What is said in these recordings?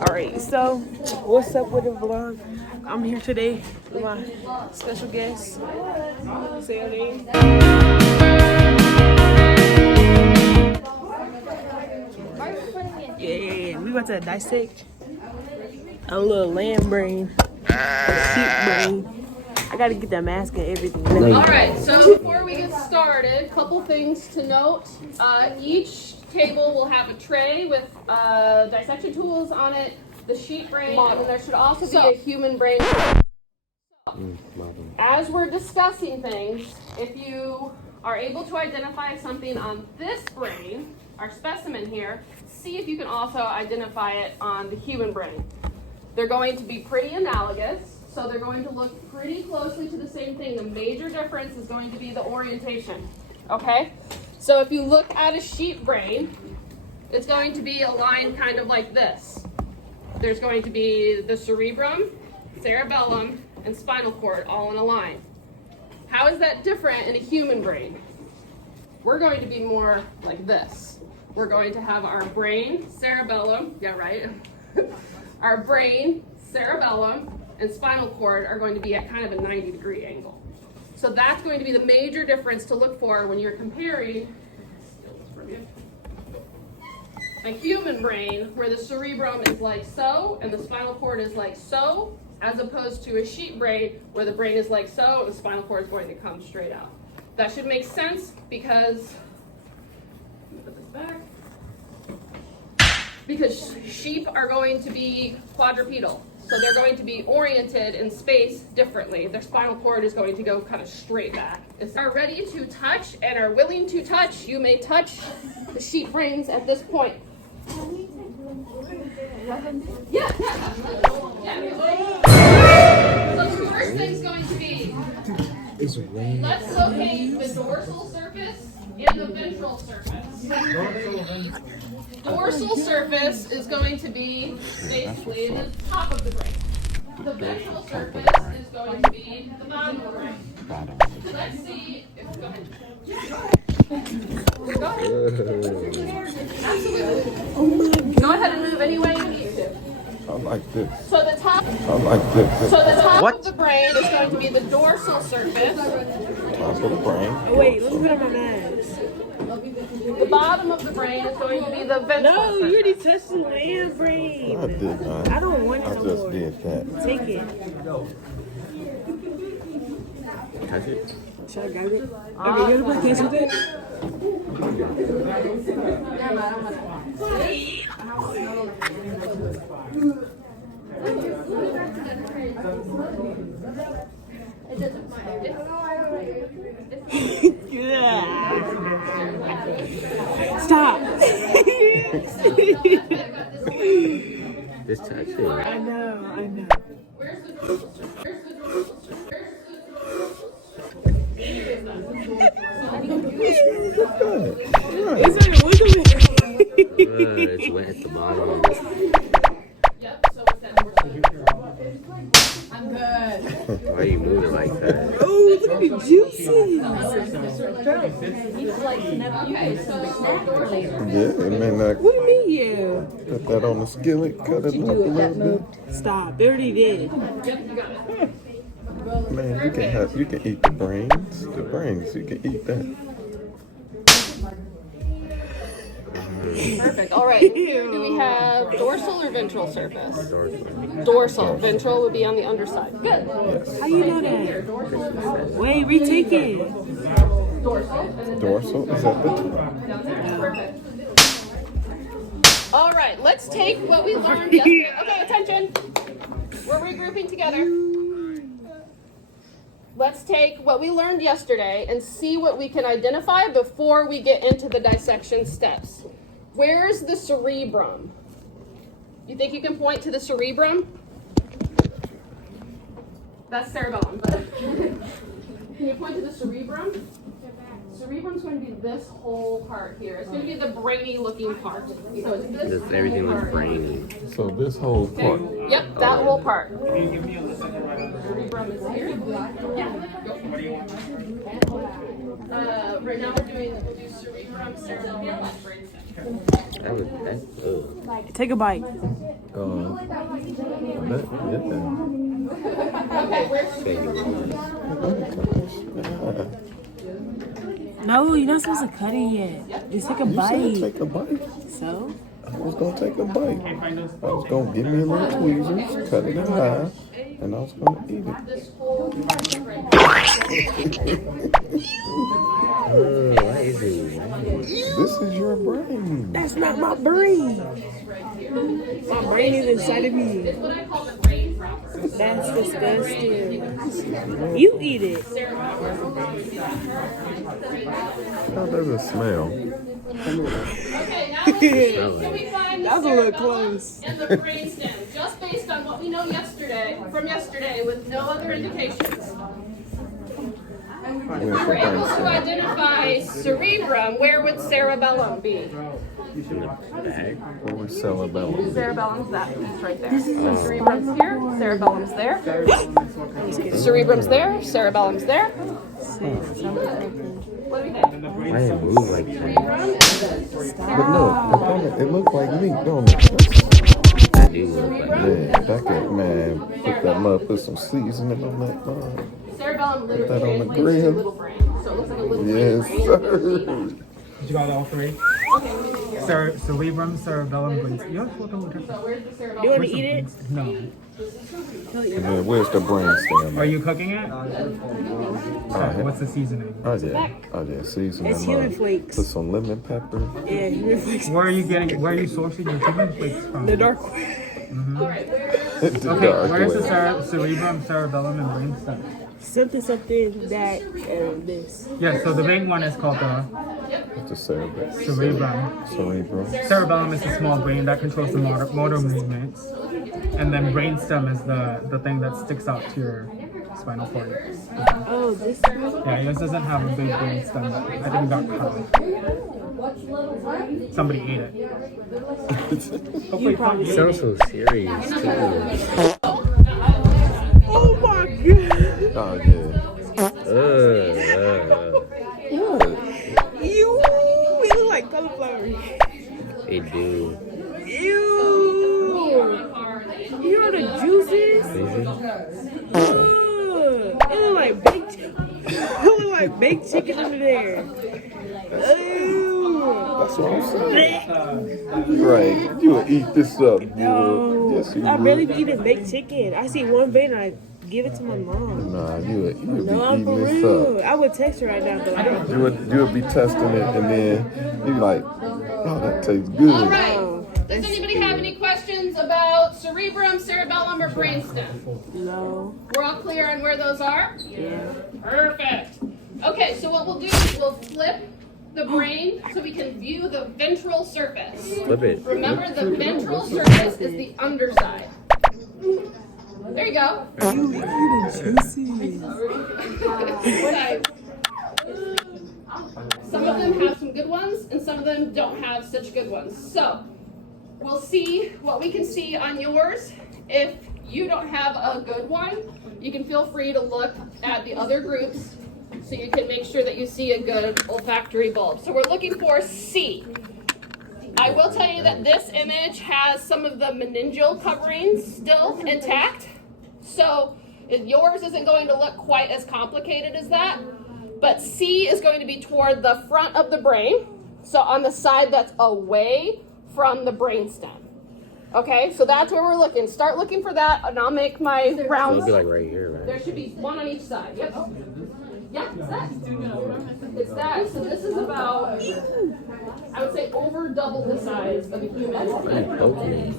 Alright, so what's up with the vlog? I'm here today with my special guest. Say her name. Yeah. We about to dissect a little lamb brain, a sheep brain. I gotta get that mask and everything. Alright, so before we get started, a couple things to note. Each table will have a tray with dissection tools on it, the sheep brain, and then there should also be a human brain. As we're discussing things, if you are able to identify something on this brain, our specimen here, see if you can also identify it on the human brain. They're going to be pretty analogous. So they're going to look pretty closely to the same thing. The major difference is going to be the orientation, okay? So if you look at a sheep brain, it's going to be aligned kind of like this. There's going to be the cerebrum, cerebellum, and spinal cord all in a line. How is that different in a human brain? We're going to be more like this. We're going to have our brain, cerebellum, yeah, right? Our brain, cerebellum, and spinal cord are going to be at kind of a 90-degree angle. So that's going to be the major difference to look for when you're comparing a human brain where the cerebrum is like so and the spinal cord is like so, as opposed to a sheep brain where the brain is like so and the spinal cord is going to come straight out. That should make sense because, let me put this back, because sheep are going to be quadrupedal. So they're going to be oriented in space differently. Their spinal cord is going to go kind of straight back. If you are ready to touch and are willing to touch, you may touch the sheep brains at this point. Yeah. So the first thing's going to be, let's locate the dorsal surface and the ventral surface. Dorsal surface is going to be basically the top of the brain. The ventral surface is going to be the bottom of the brain. Let's see if go ahead. Go ahead. Absolutely. Go ahead and move any way you need to. I like this. So the top. I like this. So the top of the brain is going to be the dorsal surface. Top of the brain. Wait, let's put on my mask. The bottom of the brain is going to be the ventral No, surface. you already touched the lamb brain. I did not. I don't want it I no just more. did that. Take it. Touch it. Should I grab it? Okay, you want to taste with it? Stop. Just touch it. I know. Where's the dorsal surface? It's like wiggling. It's wet at the bottom. Yep, so what's that dorsal? I'm good. Why are you moving like that? Oh, look at the juices. Okay, so dorsal surface. Yeah, and then What do you mean, yeah? put that on the skillet, cut it up a little bit. Stop. They already did. Yep, you got it. Man, you can eat the brains. The brains, you can eat that. Perfect. All right. Here, do we have dorsal or ventral surface? Dorsal. Ventral would be on the underside. Good. How you know that? Wait, retake it. Dorsal. Dorsal, is that the? Perfect. All right. Let's take what we learned yesterday. Okay, attention. We're regrouping together. Let's take what we learned yesterday and see what we can identify before we get into the dissection steps. Where's the cerebrum? You think you can point to the cerebrum? That's cerebellum. Can you point to the cerebrum? Cerebrum's going to be this whole part here. It's going to be the brainy looking part. So it's this Just everything whole looks part. brainy. So this whole part. Yep, that whole part. Cerebrum is here. Yeah. Right now we'll do cerebrum, cerebellum, and brain stem. That's Take a bite. Oh, I bet, No, you're not supposed to cut it yet. Just take a You said bite. take a bite. So? I was gonna take a bite. I was gonna give me a little tweezers, cut it in half, and I was gonna eat it. Why is it? This is your brain. That's not my brain. My brain is inside of me. That's disgusting. You eat it. How does it smell? Okay, now let's see. Can we find the That's a little cerebellum close. and the brainstem, just based on what we know from yesterday, with no other indications? If we were able to identify cerebrum, where would cerebellum be? Where we cerebellum? Cerebellum's that piece right there. So cerebrum's here, cerebellum's there. Cerebrum's there, cerebellum's there. What do we think? Why did it move like that? But no, it looked like meat, don't it? I do look like that. Man, that could, man, put that mud, put some seasoning on that mud. Cerebellum That literally on the translates to grill. little brain. So it looks like a little Yes, brain. sir. Did you got all three? Cerebrum, cerebellum, brainstem. You have to look at So where's the cerebellum? You want to eat it? No. And then where's the brain stem? Are you cooking it? Okay, what's the seasoning? Oh yeah, seasoning. It's human flakes. Put some lemon pepper. Yeah, human flakes. Where are you sourcing your human flakes from? The dark one. The Okay, dark where's the way. cerebrum, cerebellum, and brainstem? Something that and this. Yeah, so the main one is called the It's a cerebrum. cerebrum. Cerebrum. Cerebellum is the small brain that controls the motor movements. And then brainstem is the thing that sticks out to your spinal cord. Oh, this. Yeah, yours doesn't have a big brainstem. I think it got cut. Somebody ate it. Hopefully, probably It sounds so serious, too. Oh my god. Oh yeah. You. It look like cauliflower. They do. Ew. You know the juices? It look like baked. It look like baked chicken under there. Ew. That's what I'm saying. Right. You would eat this up, boy. No, Yes, you I would. barely be eating baked chicken. I see one vein and I give it to my mom. Nah, you would No, be I'm for eating this real. up. I would text her right now, but like, You would be testing it, and then you be like, oh, that tastes All good. right. oh, Does anybody have any questions about cerebrum, cerebellum, or brainstem? no. We're all clear on where those are? Yeah. Perfect. Okay, so what we'll do is we'll flip the brain so we can view the ventral surface. Flip it. Remember, the ventral surface is the underside. There you go. You eating juices. Nice. Some of them have some good ones, and some of them don't have such good ones. So we'll see what we can see on yours. If you don't have a good one, you can feel free to look at the other groups so you can make sure that you see a good olfactory bulb. So we're looking for C. I will tell you that this image has some of the meningeal coverings still intact. So yours isn't going to look quite as complicated as that. But C is going to be toward the front of the brain. So on the side that's away from the brainstem. Okay, so that's where we're looking. Start looking for that, and I'll make my So rounds. it'll be like right here, right? There should be one on each side. Yep. Yeah, it's that. It's that. So this is about, I would say, over double the size of a human. Okay.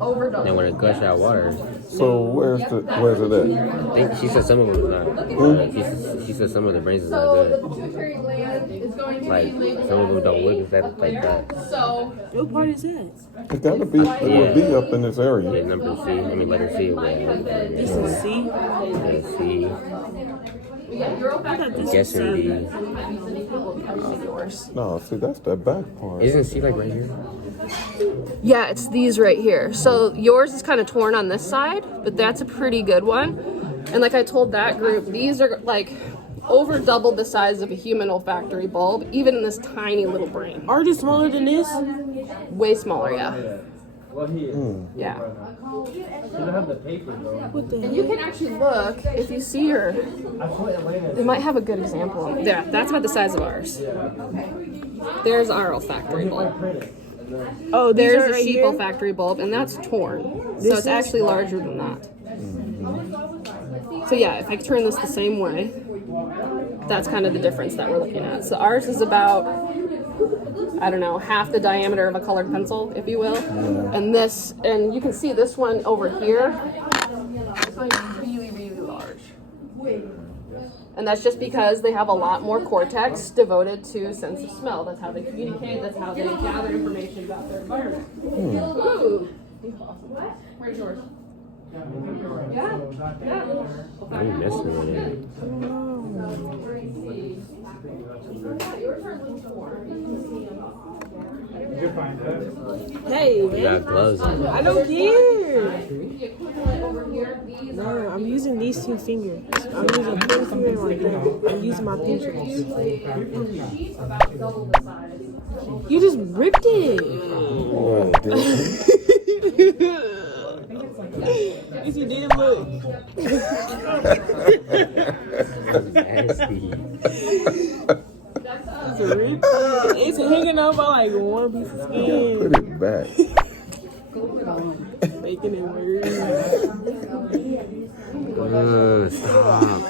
Over And double. when it gush out water, So where's it at? I think she said some of them was not. She said some of the brains is not So the good. pituitary gland is going to Like be labeled some of them don't away look that from like there. that. So What part is that? It gotta be. It would be up in this Yeah, area. number C. I mean, letter C. This is C? Yeah, C. your I thought olfactory this was Guessing C. B. No, see, that's that back part. Isn't C like right here? Yeah, it's these right here. So yours is kind of torn on this side, but that's a pretty good one. And like I told that group, these are like over double the size of a human olfactory bulb, even in this tiny little brain. Ours is smaller than this? Way smaller, yeah. Yeah. What the And you can actually look, if you see your, they might have a good example. Yeah, that's about the size of ours. There's our olfactory bulb. Oh, these There's are a right sheep here? olfactory bulb, and that's torn. So This it's is- actually larger than that. So yeah, if I turn this the same way, that's kind of the difference that we're looking at. So ours is about, I don't know, half the diameter of a colored pencil, if you will. And this, and you can see this one over here, it's like really, really large. And that's just because they have a lot more cortex devoted to sense of smell. That's how they communicate, that's how they gather information about their environment. Ooh. Where's yours? Yeah. I'm messing with it. Did you find it? Hey, You man. got gloves on. I don't care. No, I'm using these two fingers. I'm using a pointer finger and my thumb. I'm using my pinchers. You just ripped it. What, dude? Yes, you did. Look. Nasty. It's ripped. It's hanging out by like one piece of skin. Put it back. Making it weird. Stop.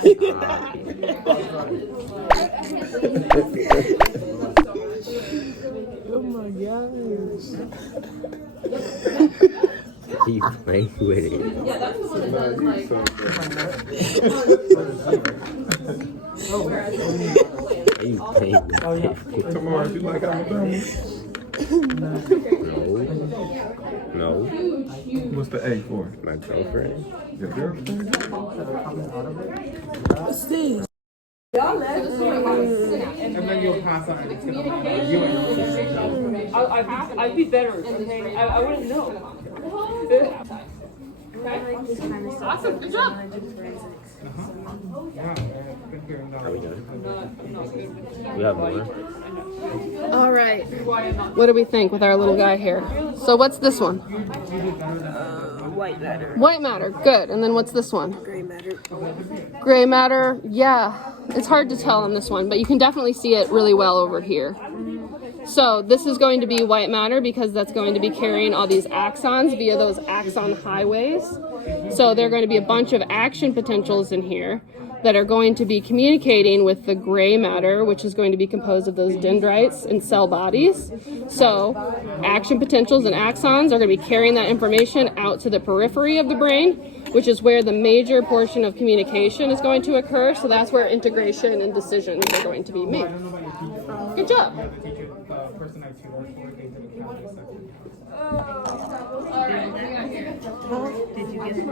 Oh my gosh. Keep playing with it. Yeah, that's what it does. Like, Keep playing with it. Tomorrow, you like Alabama? No. What's the A for? My girlfriend. Your girlfriend? What's this? And then you'll pass on. It's gonna be you and I'd be better. Okay? I wouldn't know. awesome, good job. Yeah, good hearing that. Are we done? We have more. All right. What do we think with our little guy here? So what's this one? White matter. White matter, good. And then what's this one? Gray matter. Gray matter, yeah. It's hard to tell on this one, but you can definitely see it really well over here. So this is going to be white matter because that's going to be carrying all these axons via those axon highways. So there are going to be a bunch of action potentials in here that are going to be communicating with the gray matter, which is going to be composed of those dendrites and cell bodies. So action potentials and axons are going to be carrying that information out to the periphery of the brain, which is where the major portion of communication is going to occur. So that's where integration and decisions are going to be made. Good job. The teacher, the person I tutored for, they did a calculus section. All right, what do we got here? Did you get it?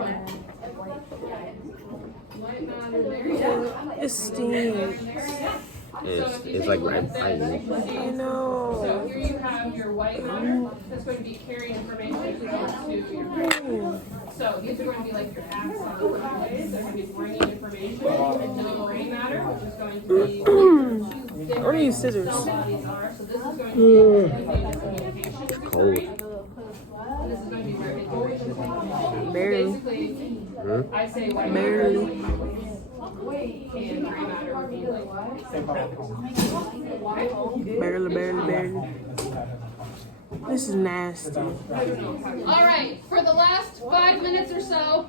White matter, there you go. It stinks. It's like right by you. I know. So here you have your white matter that's going to be carrying information to your brain. So these are going to be like your axon highways that are going to be bringing information to the gray matter, which is going to be I want to use scissors. cell bodies are. So this is going to be communication. Cold. And this is going to be where integration is going to be. Barely. Basically, I say white matter Barely. and gray matter would be like Barely. This is nasty. All right, for the last 5 minutes or so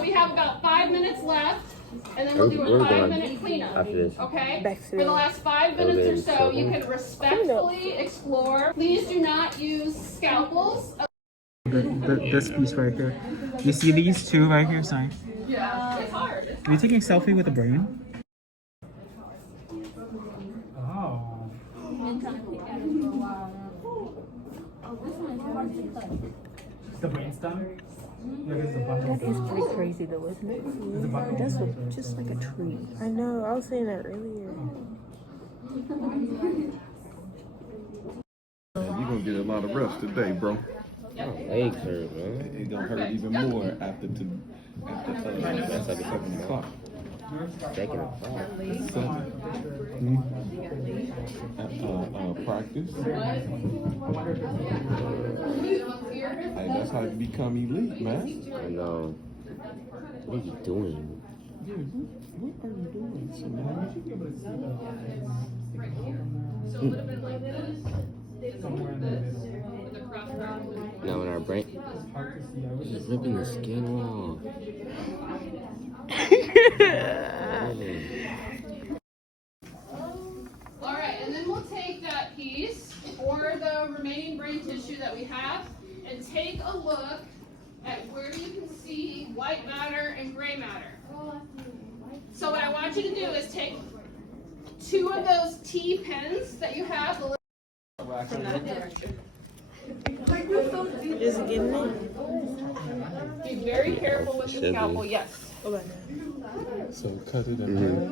we have about 5 minutes left, and then we'll do a We're 5-minute cleanup. After this. Okay? Back to For the last 5 minutes or so, you can respectfully explore. Please do not use scalpels. This piece right here. You see these two right here, sorry. Yeah, it's hard. Are you taking a selfie with the brain? Oh. The brainstem? Yeah, there's a bundle. That is pretty crazy though, isn't it? There's a bundle. That's just like a tree. I know. I was saying that earlier. You're gonna get a lot of rest today, bro. Legs hurt, man. It's gonna hurt even more after 7 o'clock. Taking a fall. Practice. Hey, that's how you become elite, man. I know. What are you doing? Yeah, what are you doing, Samara? So it would have been like this. Somewhere in the middle. With the cross guard. Now in our brain, Hard to see. I wish he's ripping the skin off. All right, and then we'll take that piece or the remaining brain tissue that we have and take a look at where you can see white matter and gray matter. So what I want you to do is take 2 of those T pins that you have from that direction. Is it getting it? Be very careful with the scalpel, yes. Oh, my God. So cut it in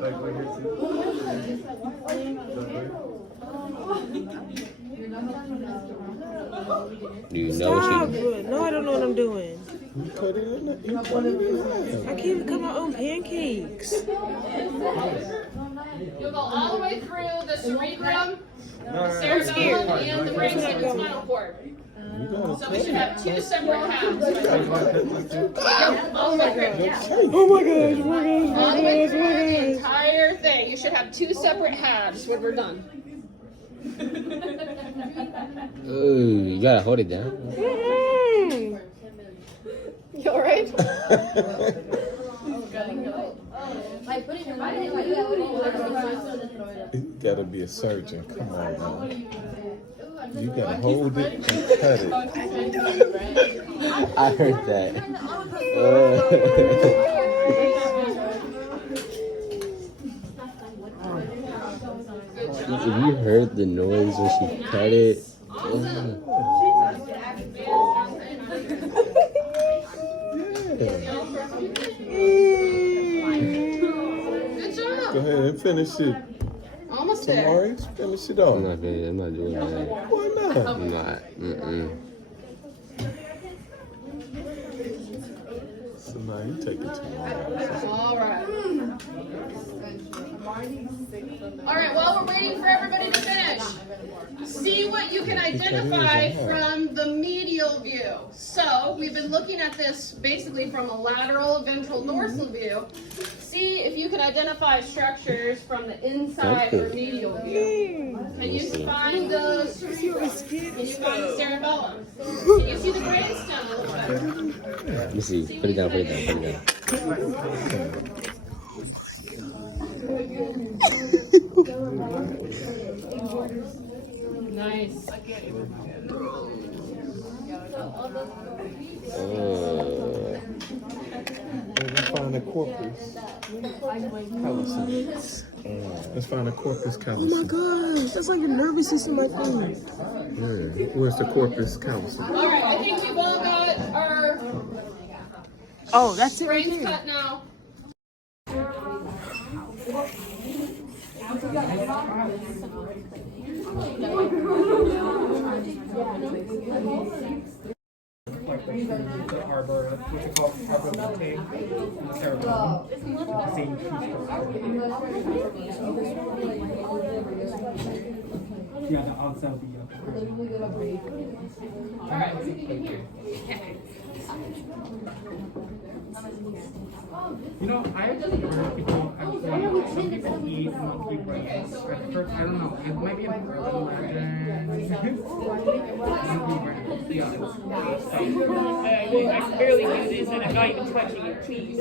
Do you know what Stop. you No, I don't know what I'm doing. You cut it in half. You cut it in half. I can't even cut my own pancakes. You'll go all the way through the cerebrum, cerebellum, and the brainstem and spinal cord. You gotta So we should have 2 separate halves. All the way through. Oh my gosh, oh my gosh, All the way through oh my the gosh. entire thing. You should have 2 separate halves when we're done. you gotta hold it down. Mm-mm. You alright? You gotta be a surgeon. Come on, man. You gotta hold it and cut it. I heard that. If you heard the noise when she cut it, Good job. Go ahead and finish it. Almost there. Samari, finish it I'm off. not doing that. Why not? I'm not. Samari, you take it too long. Alright. Alright, while we're waiting for everybody to finish, see what you can identify from the medial view. So, we've been looking at this basically from a lateral ventral dorsal view. See if you can identify structures from the inside or medial view. Can you find the cerebrum? Can you find the cerebellum? Can you see the brainstem a little bit? Let me see. Put it down. Nice. Let's find the corpus callosum. Let's find the corpus Oh my callosum. gosh, that's like a nervous system, my thing. Where's the corpus callosum? Alright, I think we've all got our Oh, that's it right brains there. cut now. the arbor, what you call arbor vitae, and the cerebellum. Same piece. Yeah, the outside of the Alright. You know, I actually heard people some people eat monkey brains. At first, I don't know, it might be an urban legend. Monkey brains, yeah. I barely do this and I'm not even touching it, please.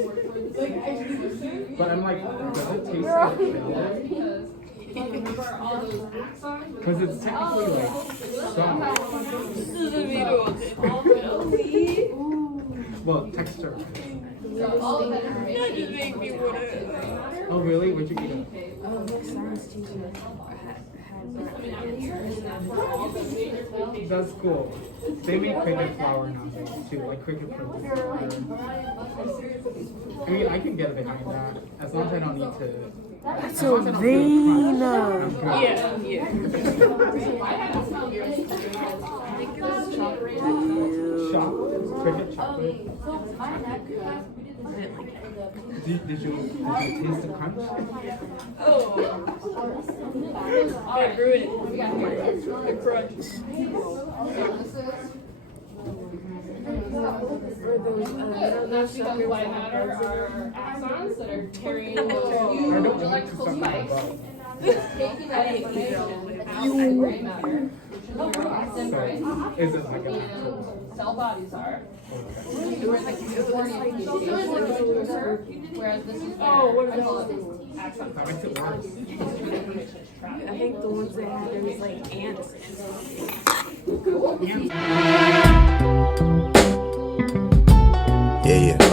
But I'm like, does it taste like filling? Because it's technically like soft. Well, texture. Oh really? Where'd you get it? That's cool. They make cricket flour nowadays too, like cricket flour. I mean, I can get behind that as long as I don't need to. That's a Vina. Shop. cricket chocolate. Did you taste the crunch? Alright, ruin it. what we got here? The crunch. Those because white matter are axons that are carrying those huge electrical spikes. Taking that information out of gray matter, which is where dendrites Is it like a and cell bodies are. Whereas this is axon. That makes it worse. I think the ones that had there was like ants and stuff. Yeah, yeah.